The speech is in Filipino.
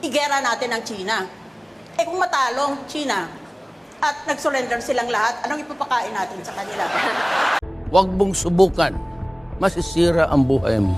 igera natin ang China. Eh kung matalong China at nag-surrender silang lahat, anong ipapakain natin sa kanila? Huwag mong subukan. Masisira ang buhay mo.